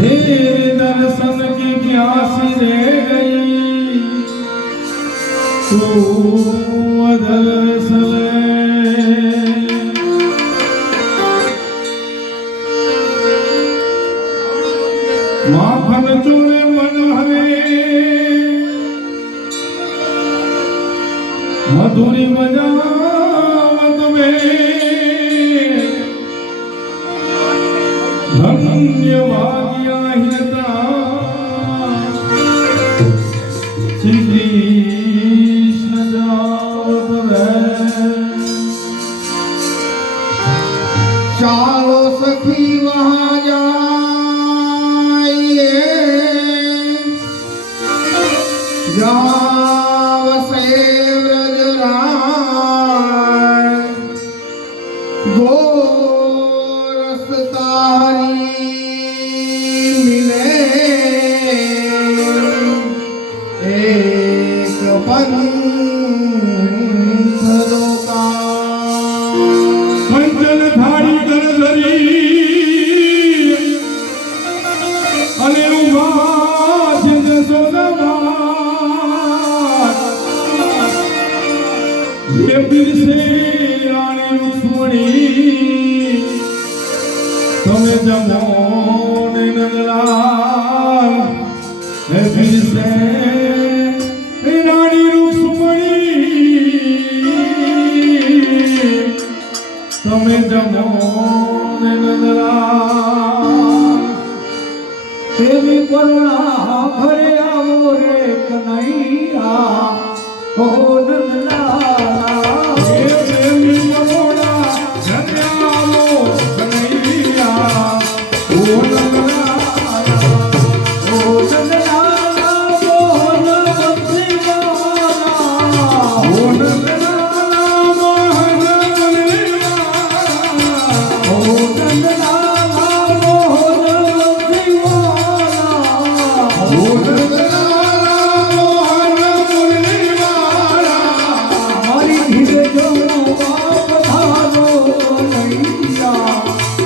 तेरे दर्शन की प्यास रह गई तू दर्शन माखन चूड़े मन हरे मधुरी मजावत में धन्य भाग्या हिता श्री कृष्ण जावत है। चालो सखी वहाँ जाइए जहाँ वसे व्रजराज गोरस तारी मिले एक पंथ लोका कंचन थारी कर धरी अने उभा सिंध सोनमार ये पीर से रानी रुक्मणी तमे जमो ने नंदलाल ये पीर से रानी रुक्मणी तमे जमो ने नंदलाल तेरी करुणा भरे आवो रे कन्हैया हो नंदलाला हे प्रेमी करुणा भरे आवो कन्हैया हो नंदलाला हो नंदलाला मोहन बंसीवाला हो नंदलाला मोहन बंसीवाला हो नंदलाला मोहन बंसीवाला हो नंदलाला मोहन बंसीवाला हमारी धीरे जो बाप धारो कन्हैया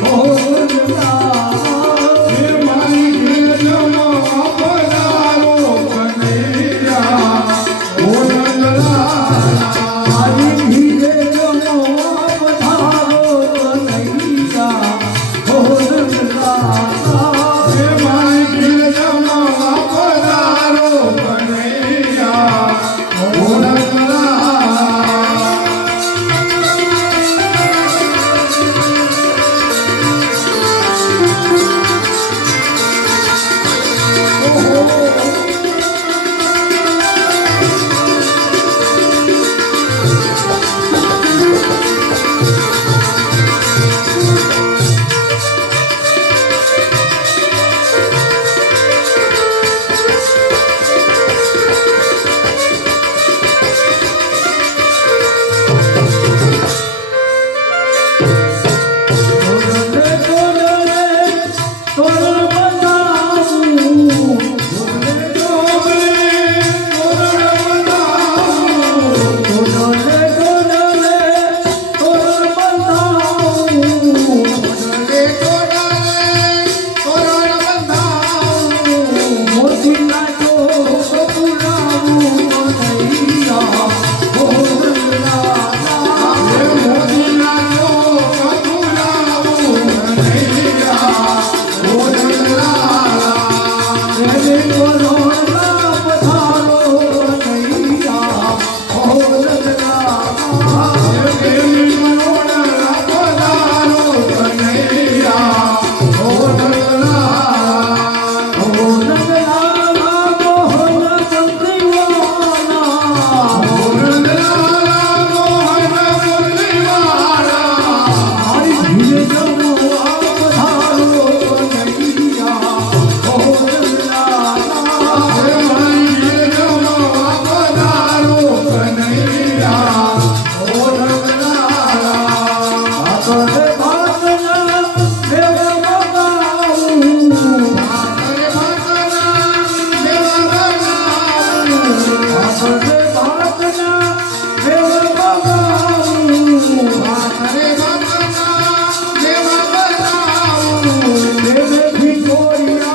हो नंदलाला हे मारी दिल जमा अपनारो कन्हैया हो नंदलाला हमारी धीरे जो बाप धारो कन्हैया हो नंदलाला हे मारी दिल जमा अपनारो कन्हैया हो नंदलाला देव भिगोरिया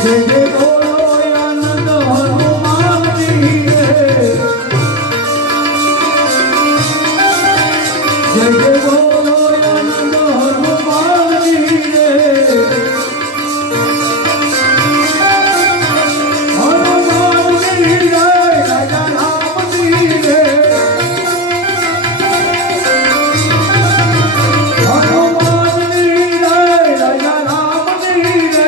જય જય બોલો આનંદ હનુમાનજી રે જય જય બોલો આનંદ હનુમાનજી રે હનુમાનજી રે રાજા રામજી રે હનુમાનજી રે રાજા રામજી રે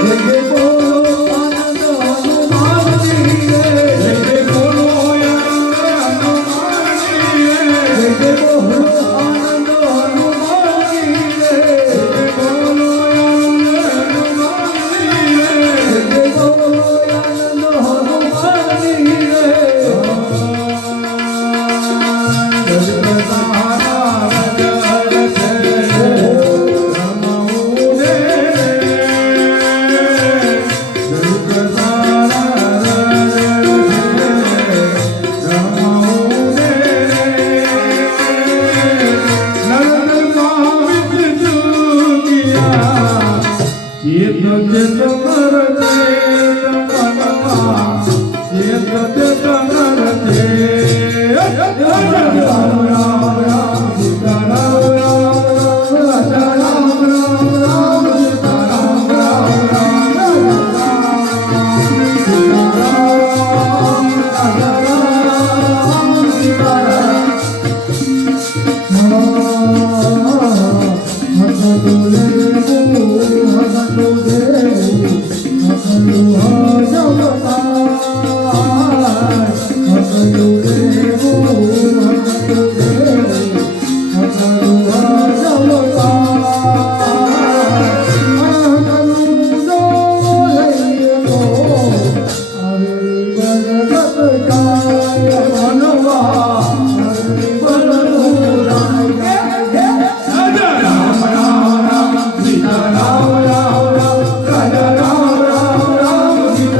જય જય બોલો આનંદ હનુમાનજી રે જય જય બોલો આનંદ હનુમાનજી રે જય જય બોલો આનંદ હનુમાનજી રે જય બોલો આનંદ હનુમાનજી રે જય જય બોલો આનંદ હનુમાનજી રે રાજા રામ રામ રામ રાજા રામ રામ રામ સીતા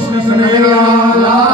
કૃષ્ણ કનૈયા લાલ